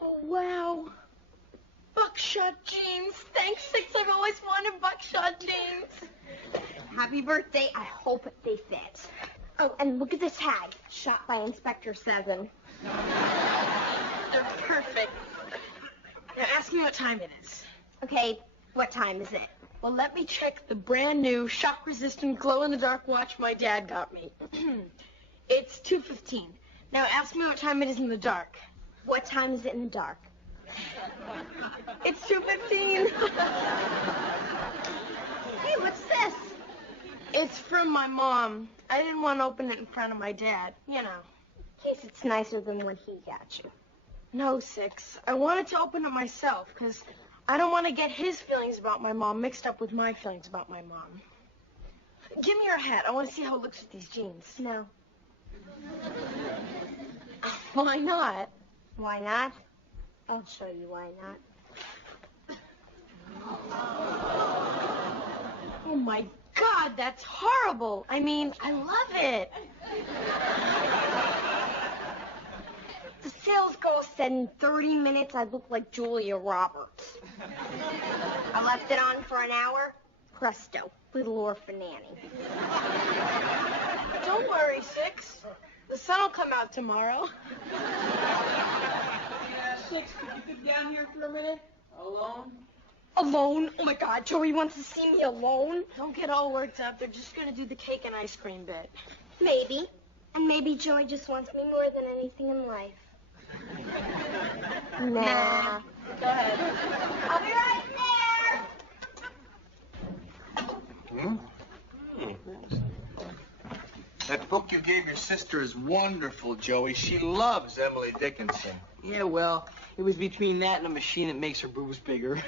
Oh, wow. Buckshot jeans. Thanks, Six. I've always wanted buckshot jeans. Happy birthday. I hope they fit. Oh, and look at this tag. Shot by Inspector Seven. They're perfect. Now ask me what time it is. Okay, what time is it? Well, let me check the brand new shock-resistant glow-in-the-dark watch my dad got me. It's 2:15. Now ask me what time it is in the dark. What time is it in the dark? It's 2:15. Hey, what's this? It's from my mom. I didn't want to open it in front of my dad, you know. In case it's nicer than what he got you. No, Six. I wanted to open it myself because I don't want to get his feelings about my mom mixed up with my feelings about my mom. Give me your hat. I want to see how it looks with these jeans. No. Why not? Why not? I'll show you why not. Oh, my God, that's horrible. I mean, I love it. The sales girl said in 30 minutes I'd look like Julia Roberts. I left it on for an hour. Presto, little orphan Annie. Don't worry, Six. The sun will come out tomorrow. Six, could you get down here for a minute? Alone? Alone? Oh, my God, Joey wants to see me alone? Don't get all worked up. They're just going to do the cake and ice cream bit. Maybe. And maybe Joey just wants me more than anything in life. Nah. Go ahead. I'll be right there. That book you gave your sister is wonderful, Joey. She loves Emily Dickinson. Yeah, well, it was between that and a machine that makes her boobs bigger.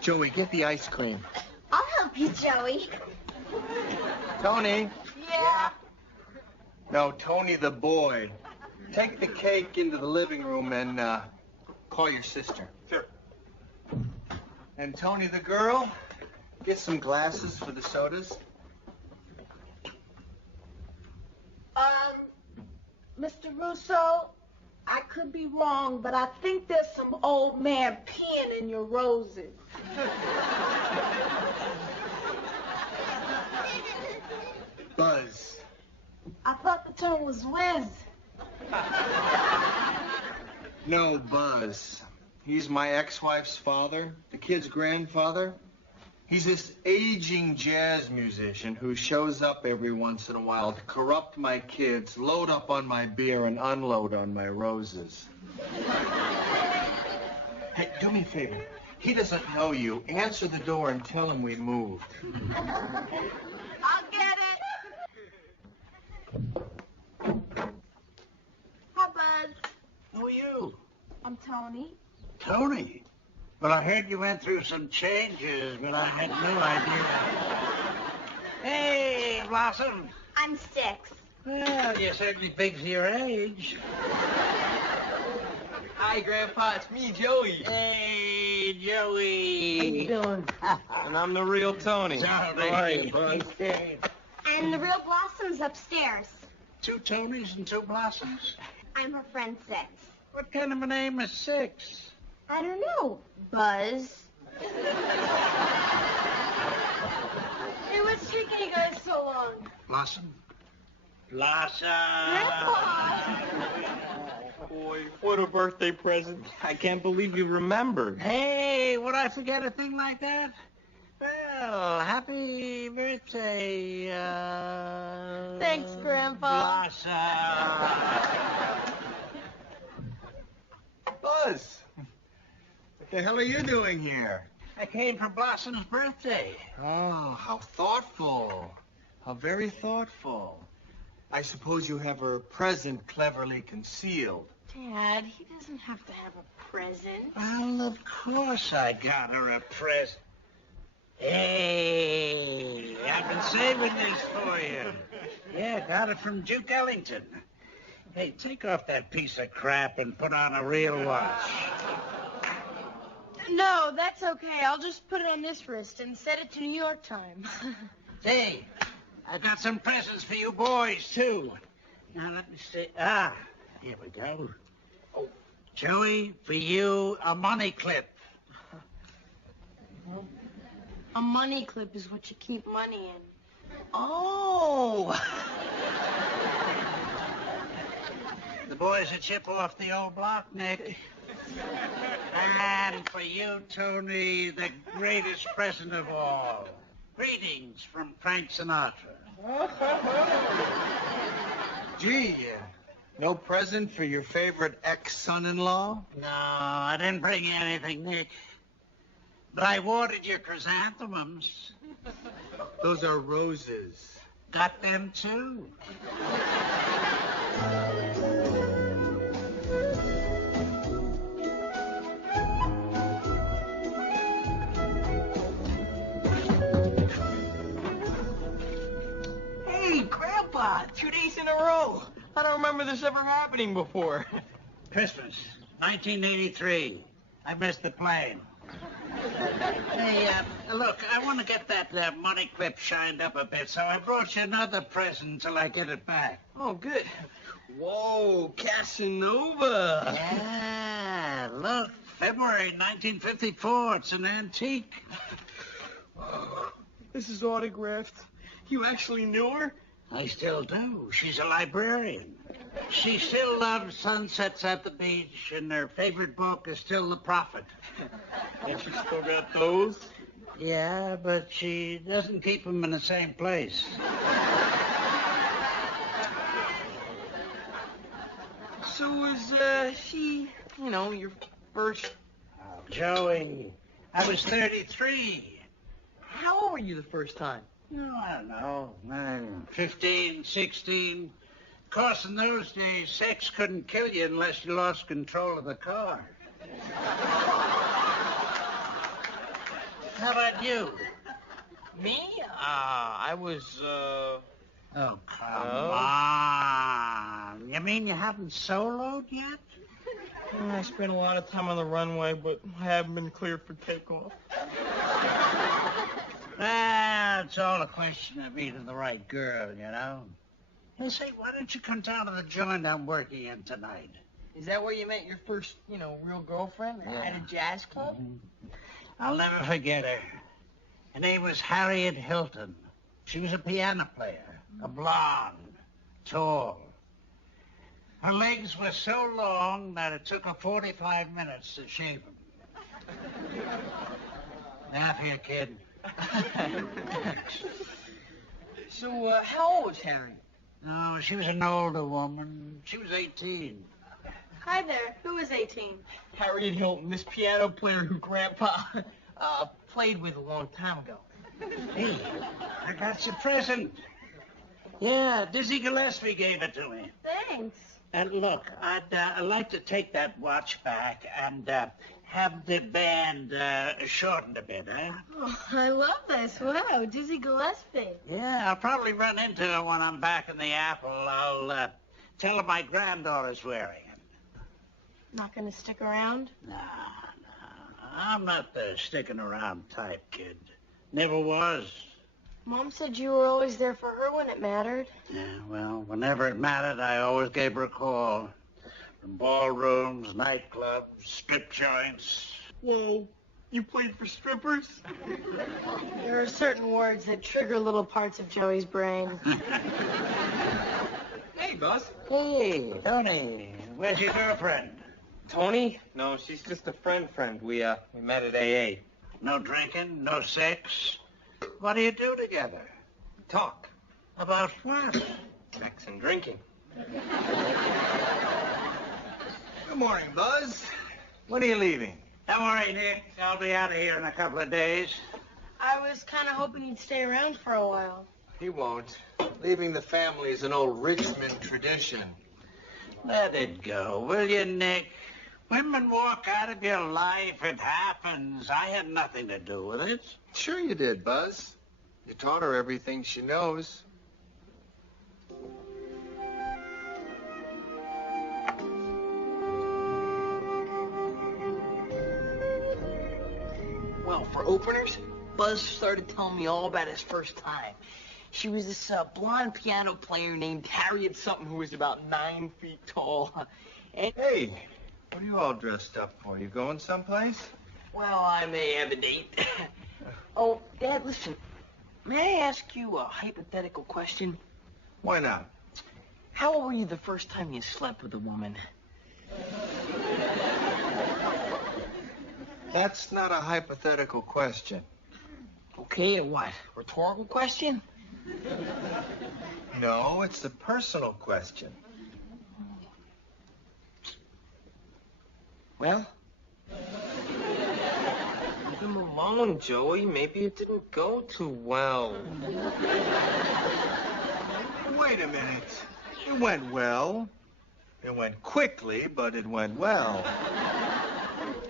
Joey, get the ice cream. I'll help you, Joey. Tony. Yeah? No, Tony the boy. Take the cake into the living room and call your sister. Sure. And Tony the girl, get some glasses for the sodas. Mr. Russo, I could be wrong, but I think there's some old man peeing in your roses. Buzz. I thought the term was whiz. No, Buzz. He's my ex-wife's father, the kid's grandfather. He's this aging jazz musician who shows up every once in a while to corrupt my kids, load up on my beer, and unload on my roses. Hey, do me a favor. He doesn't know you. Answer the door and tell him we moved. I'll get it. Hi, Buzz. Who are you? I'm Tony. Tony? Well, I heard you went through some changes, but I had no idea. Hey, Blossom. I'm Six. Well, you're certainly big for your age. Hi, Grandpa. It's me, Joey. Hey, Joey. How you doing? And I'm the real Tony. How are you, Buzz? And the real Blossom's upstairs. 2 Tonys and 2 Blossoms? I'm her friend Six. What kind of a name is Six? I don't know. Buzz. Hey, what's taking you guys so long? Blossom? Blossom! Grandpa! Boy, what a birthday present. I can't believe you remembered. Hey, would I forget a thing like that? Well, happy birthday, Thanks, Grandpa. Blossom. Buzz, what the hell are you doing here? I came for Blossom's birthday. Oh, how thoughtful. How very thoughtful. I suppose you have her present cleverly concealed. Dad, he doesn't have to have a present. Well, of course I got her a present. Hey, I've been saving this for you. Yeah, got it from Duke Ellington. Hey, take off that piece of crap and put on a real watch. No, that's okay. I'll just put it on this wrist and set it to New York time. Hey, I got some presents for you boys, too. Now, let me see. Here we go. Oh, Joey, for you, a money clip. A money clip is what you keep money in. Oh! The boys that chip off the old block, Nick. And for you, Tony, the greatest present of all. Greetings from Frank Sinatra. Gee, no present for your favorite ex-son-in-law? No, I didn't bring you anything, Nick. But I watered your chrysanthemums. Those are roses. Got them, too. Hey, Grandpa, 2 days in a row. I don't remember this ever happening before. Christmas, 1983. I missed the plane. Hey, look, I want to get that money clip shined up a bit, so I brought you another present till I get it back. Oh, good. Whoa, Casanova. Yeah, look, February 1954. It's an antique. This is autographed. You actually knew her? I still do. She's a librarian. She still loves sunsets at the beach, and her favorite book is still The Prophet. And she still got those? Yeah, but she doesn't keep them in the same place. So was, she, your first... Oh, Joey, I was 33. How old were you the first time? No, I don't know. 15, 16. Of course, in those days, sex couldn't kill you unless you lost control of the car. How about you? Me? I was, Oh, come on. You mean you haven't soloed yet? I spent a lot of time on the runway, but I haven't been cleared for takeoff. Well, it's all a question of meeting the right girl, you know. Hey, say, why don't you come down to the joint I'm working in tonight? Is that where you met your first, real girlfriend? Yeah. At a jazz club? I'll never forget her. Her name was Harriet Hilton. She was a piano player, a blonde, tall. Her legs were so long that it took her 45 minutes to shave them. Now here, kid. So, how old was Harry? No, she was an older woman. She was 18. Hi there. Who is 18? Harriet Hilton, this piano player who Grandpa played with a long time ago. Hey, I got your present. Yeah, Dizzy Gillespie gave it to me. Thanks. And look, I'd like to take that watch back and have the band shortened a bit, huh? Oh, I love this. Wow, Dizzy Gillespie. Yeah, I'll probably run into her when I'm back in the Apple. I'll tell her my granddaughter's wearing it. Not gonna stick around? Nah. I'm not the sticking around type, kid. Never was. Mom said you were always there for her when it mattered. Yeah, well, whenever it mattered, I always gave her a call. From ballrooms, nightclubs, strip joints. Whoa, you played for strippers? There are certain words that trigger little parts of Joey's brain. Hey, Buzz. Hey, Tony, where's your girlfriend? Tony? No, she's just a friend. We met at AA. No drinking, no sex. What do you do together? Talk. About what? Sex and drinking. Good morning, Buzz. When are you leaving? Don't worry, Nick. I'll be out of here in a couple of days. I was kind of hoping you'd stay around for a while. He won't. Leaving the family is an old Richmond tradition. Let it go, will you, Nick? Women walk out of your life. It happens. I had nothing to do with it. Sure you did, Buzz. You taught her everything she knows. Well, for openers, Buzz started telling me all about his first time. She was this blonde piano player named Harriet something who was about 9 feet tall. And, Hey, what are you all dressed up for? You going someplace? well, I may have a date. Oh, Dad, listen. May I ask you a hypothetical question? Why not? How old were you the first time you slept with a woman? That's not a hypothetical question. Okay, a what? Rhetorical question? No, it's a personal question. Well, leave him alone, Joey. Maybe it didn't go too well. Wait a minute. It went well. It went quickly, but it went well.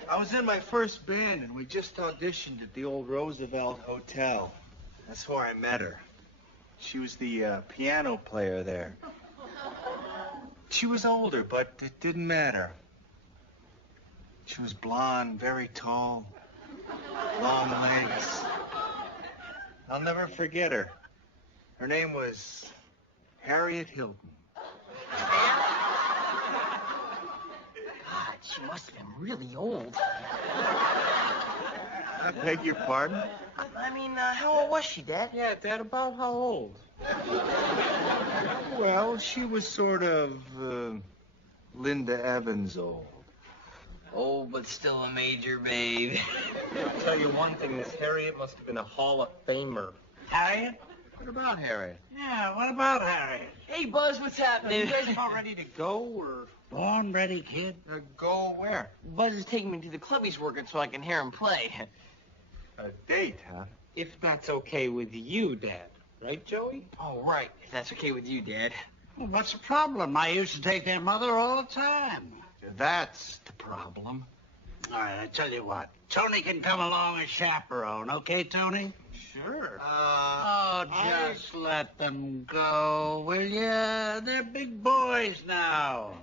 I was in my first band, and we just auditioned at the old Roosevelt Hotel. That's where I met her. She was the piano player there. She was older, but it didn't matter. She was blonde, very tall, long legs. I'll never forget her. Her name was Harriet Hilton. God, she must have been really old. I beg your pardon? I mean, how old was she, Dad? Yeah, Dad, about how old? Well, she was sort of Linda Evans old. Oh, but still a major babe. I'll tell you one thing, this Harriet must have been a Hall of Famer. Harriet? What about Harriet? Yeah, what about Harriet? Hey, Buzz, what's happening? You guys about ready to go, or? Born ready, kid. Go where? Buzz is taking me to the club he's working so I can hear him play. A date, huh? If that's okay with you, Dad. Right, Joey? Oh, right. If that's okay with you, Dad. Well, what's the problem? I used to take their mother all the time. That's the problem. All right, I tell you what. Tony can come along as chaperone, okay, Tony? Sure. Oh, just let them go, will ya? They're big boys now.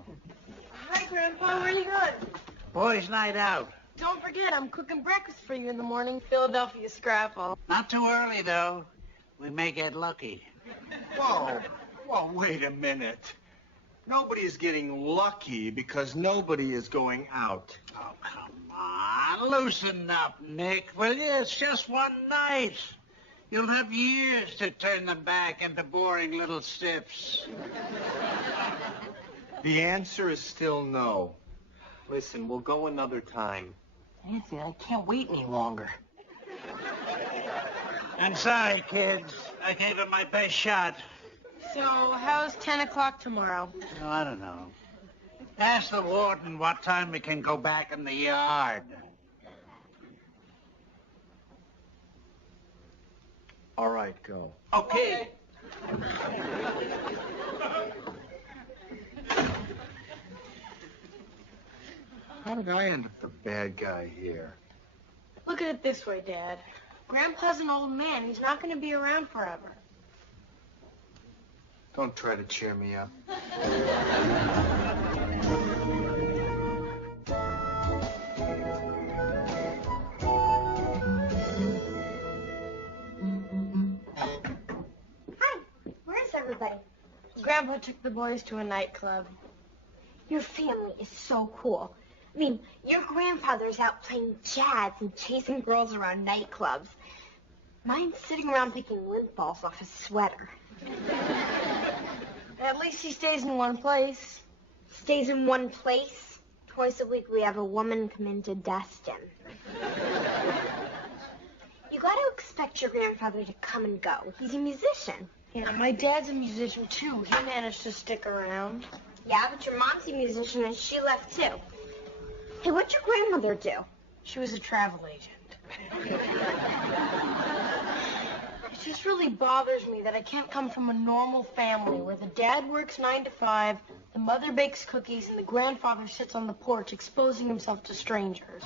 Hi, Grandpa. Where are you going? Boys' night out. Don't forget, I'm cooking breakfast for you in the morning. Philadelphia scrapple. Not too early, though. We may get lucky. Whoa, wait a minute. Nobody is getting lucky because nobody is going out. Oh, come on. Loosen up, Nick, will you? It's just one night. You'll have years to turn them back into boring little stiffs. The answer is still no. Listen, we'll go another time. Anthony, I can't wait any longer. I'm sorry, kids. I gave it my best shot. So, how's 10 o'clock tomorrow? Oh, I don't know. Ask the warden what time we can go back in the yard. All right, go. Okay. How did I end up the bad guy here? Look at it this way, Dad. Grandpa's an old man. He's not going to be around forever. Don't try to cheer me up. Hi, where's everybody? Grandpa took the boys to a nightclub. Your family is so cool. I mean, your grandfather's out playing jazz and chasing girls around nightclubs. Mine's sitting around picking lint balls off his sweater. At least he stays in one place. Stays in one place. Twice a week we have a woman come in to dust him. You gotta expect your grandfather to come and go. He's a musician. Yeah, my dad's a musician, too. He managed to stick around. Yeah, but your mom's a musician and she left too. Hey, what'd your grandmother do? She was a travel agent. It just really bothers me that I can't come from a normal family where the dad works 9 to 5, the mother bakes cookies, and the grandfather sits on the porch exposing himself to strangers.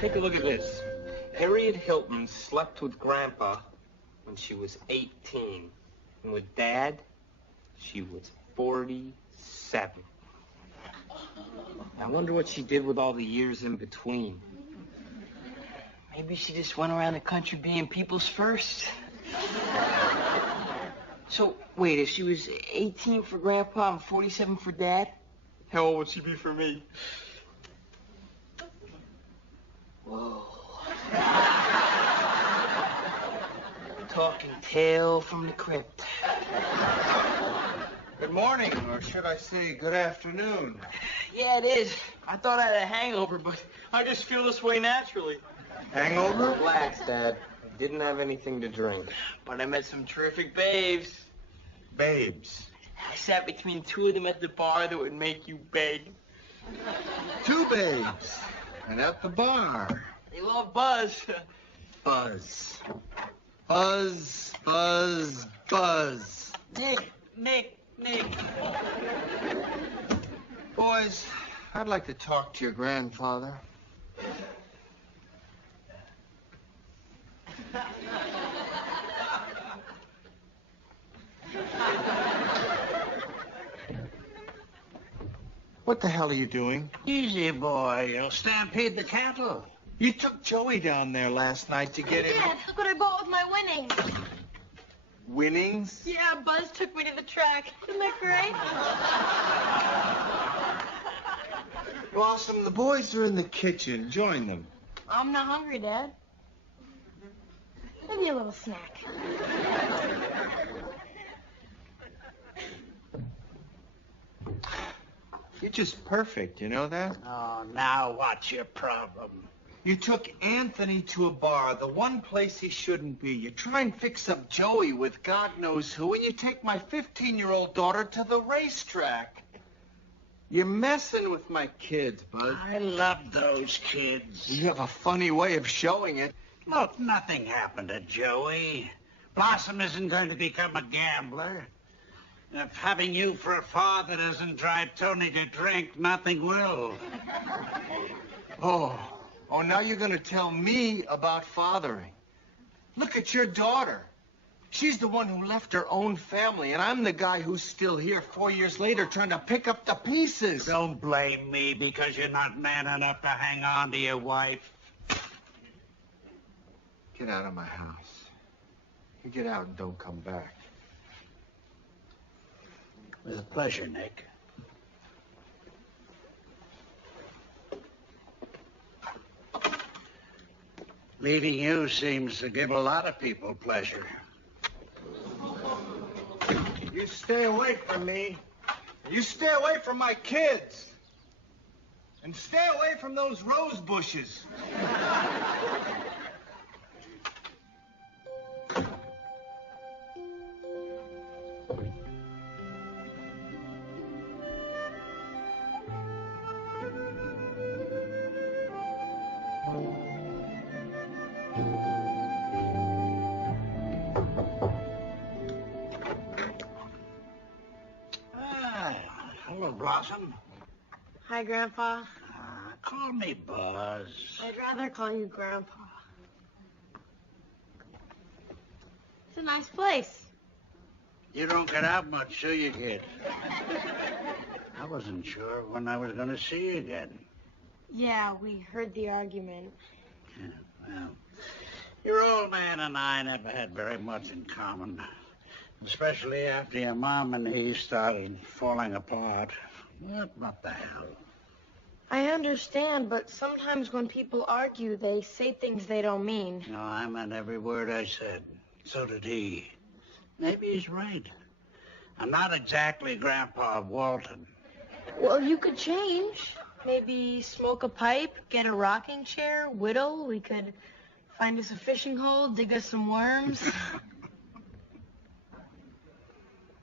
Take a look at this. Harriet Hilton slept with Grandpa when she was 18. And with Dad, she was 47. I wonder what she did with all the years in between. Maybe she just went around the country being people's first. So, wait, if she was 18 for Grandpa and 47 for Dad, how old would she be for me? Whoa. Talking tale from the crypt. Good morning, or should I say good afternoon. Yeah, it is. I thought I had a hangover, but I just feel this way naturally. Hangover? Relax, Dad. I didn't have anything to drink. But I met some terrific babes. Babes. I sat between two of them at the bar that would make you beg. Two babes. And at the bar. They love Buzz. Buzz. Buzz, buzz, buzz. Nick. Boys, I'd like to talk to your grandfather. What the hell are you doing? Easy, boy. You'll stampede the cattle. You took Joey down there last night to get him Dad, look what I bought with my winnings. winnings. Yeah, Buzz took me to the track. Isn't that great? Blossom, the boys are in the kitchen. Join them. I'm not hungry, Dad. Maybe a little snack. You're just perfect, you know that? Oh, now what's your problem? You took Anthony to a bar, the one place he shouldn't be. You try and fix up Joey with God knows who, and you take my 15-year-old daughter to the racetrack. You're messing with my kids, Buzz. I love those kids. You have a funny way of showing it. Look, nothing happened to Joey. Blossom isn't going to become a gambler. If having you for a father doesn't drive Tony to drink, nothing will. Oh, now you're going to tell me about fathering. Look at your daughter. She's the one who left her own family, and I'm the guy who's still here 4 years later trying to pick up the pieces. Don't blame me because you're not man enough to hang on to your wife. Get out of my house. You get out and don't come back. With pleasure, Nick. Leaving you seems to give a lot of people pleasure. You stay away from me. You stay away from my kids. And stay away from those rose bushes. Hello, Blossom. Hi, Grandpa. Call me Buzz. I'd rather call you Grandpa. It's a nice place. You don't get out much, do you, kid? I wasn't sure when I was going to see you again. Yeah, we heard the argument. Yeah, well, your old man and I never had very much in common. Especially after your mom and he started falling apart. What the hell? I understand, but sometimes when people argue, they say things they don't mean. No, I meant every word I said. So did he. Maybe he's right. I'm not exactly Grandpa Walton. Well, you could change. Maybe smoke a pipe, get a rocking chair, whittle. We could find us a fishing hole, dig us some worms.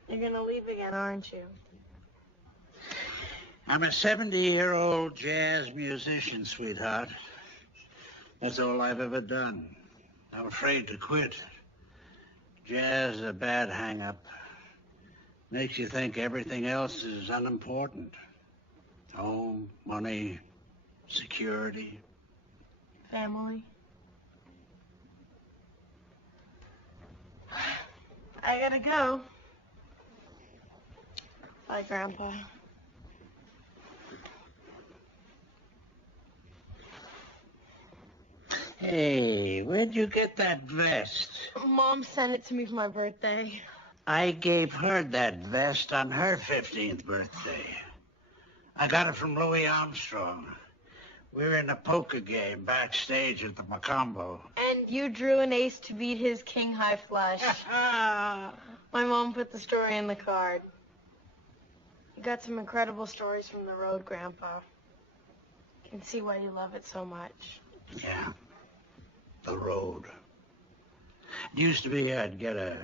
You're gonna leave again, aren't you? I'm a 70-year-old jazz musician, sweetheart. That's all I've ever done. I'm afraid to quit. Jazz is a bad hang-up. Makes you think everything else is unimportant. Home, money, security. Family. I gotta go. Bye, Grandpa. Hey, where'd you get that vest? Mom sent it to me for my birthday. I gave her that vest on her 15th birthday. I got it from Louis Armstrong. We were in a poker game backstage at the Macombo. And you drew an ace to beat his king high flush. My mom put the story in the card. You got some incredible stories from the road, Grandpa. You can see why you love it so much. Yeah, the road. It used to be I'd get a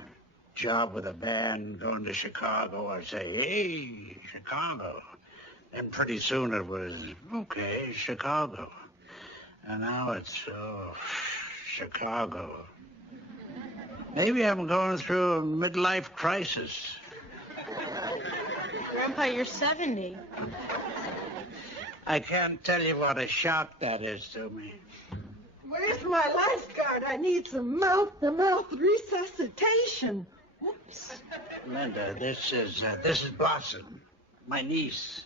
job with a band going to Chicago. I'd say, hey, Chicago. And pretty soon it was, okay, Chicago. And now it's, Chicago. Maybe I'm going through a midlife crisis. Grandpa, you're 70. I can't tell you what a shock that is to me. Where's my lifeguard? I need some mouth-to-mouth resuscitation. Whoops. Linda, this is Blossom, my niece.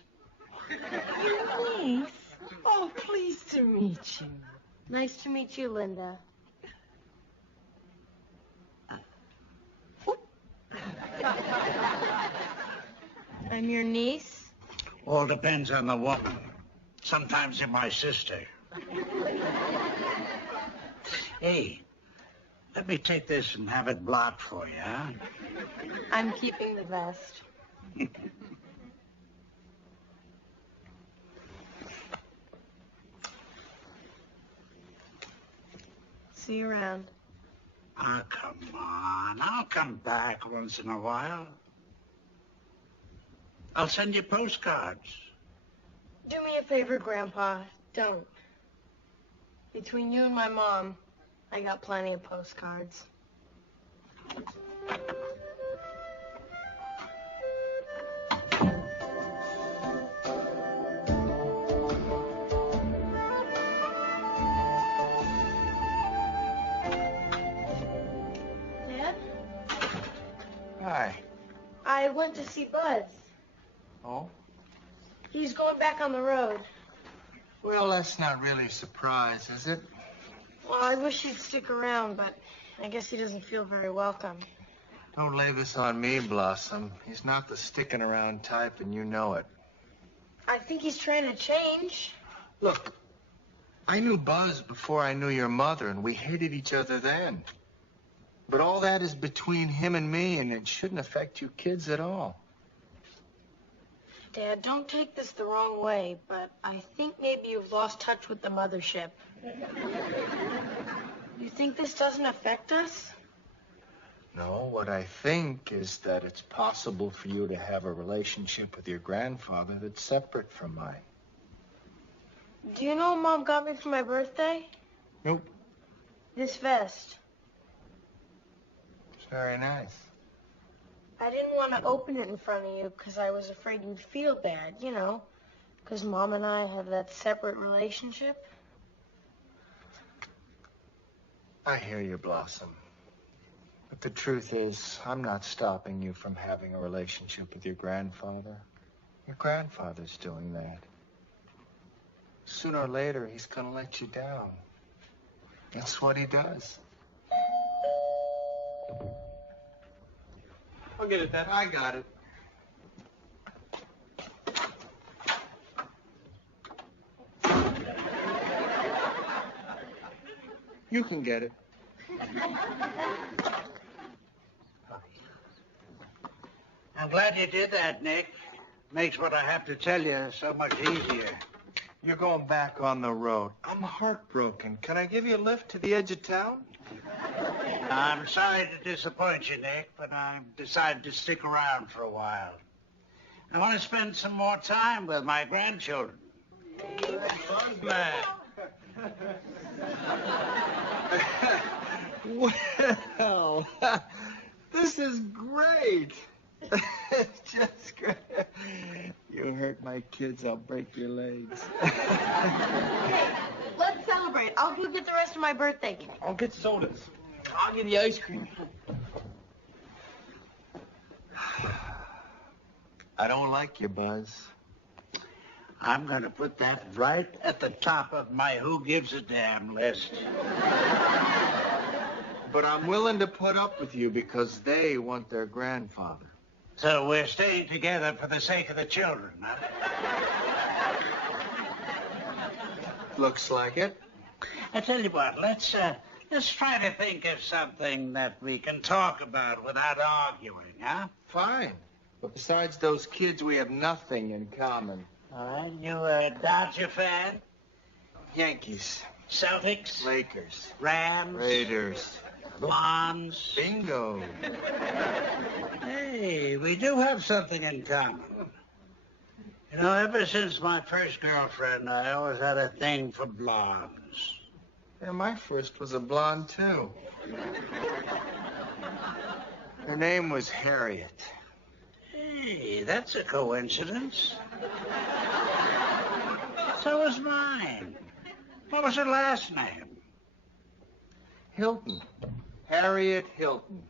Your niece? Oh, pleased to meet you. Nice to meet you, Linda. I'm your niece? All depends on the woman. Sometimes you're my sister. Hey, let me take this and have it blocked for you, huh? I'm keeping the vest. See you around. Ah, come on. I'll come back once in a while. I'll send you postcards. Do me a favor, Grandpa. Don't. Between you and my mom, I got plenty of postcards. Dad? Hi. I went to see Buzz. Oh? He's going back on the road. Well, that's not really a surprise, is it? Well, I wish he'd stick around, but I guess he doesn't feel very welcome. Don't lay this on me, Blossom. He's not the sticking around type, and you know it. I think he's trying to change. Look, I knew Buzz before I knew your mother, and we hated each other then. But all that is between him and me, and it shouldn't affect you kids at all. Dad, don't take this the wrong way, but I think maybe you've lost touch with the mothership. You think this doesn't affect us? No, what I think is that it's possible for you to have a relationship with your grandfather that's separate from mine. Do you know what Mom got me for my birthday? Nope. This vest. It's very nice. I didn't want to open it in front of you because I was afraid you'd feel bad, you know, because Mom and I have that separate relationship. I hear you, Blossom. But the truth is, I'm not stopping you from having a relationship with your grandfather. Your grandfather's doing that. Sooner or later, he's going to let you down. That's what he does. I'll get it, Dad. I got it. You can get it. I'm glad you did that, Nick. Makes what I have to tell you so much easier. You're going back on the road. I'm heartbroken. Can I give you a lift to the edge of town? I'm sorry to disappoint you, Nick, but I've decided to stick around for a while. I want to spend some more time with my grandchildren. Glad. Well, this is great. It's just great. You hurt my kids, I'll break your legs. Hey, let's celebrate. I'll go get the rest of my birthday cake. I'll get sodas. I'll get the ice cream. I don't like you, Buzz. I'm going to put that right at the top of my who gives a damn list. But I'm willing to put up with you because they want their grandfather. So we're staying together for the sake of the children, huh? Looks like it. I tell you what, let's try to think of something that we can talk about without arguing, huh? Fine. But besides those kids, we have nothing in common. All right, you a Dodger fan? Yankees. Celtics? Lakers. Rams? Raiders. Blondes? Bingo. Hey, we do have something in common. You know, ever since my first girlfriend, I always had a thing for blondes. Yeah, my first was a blonde, too. Her name was Harriet. Hey, that's a coincidence. So was mine. What was her last name? Hilton. Harriet Hilton.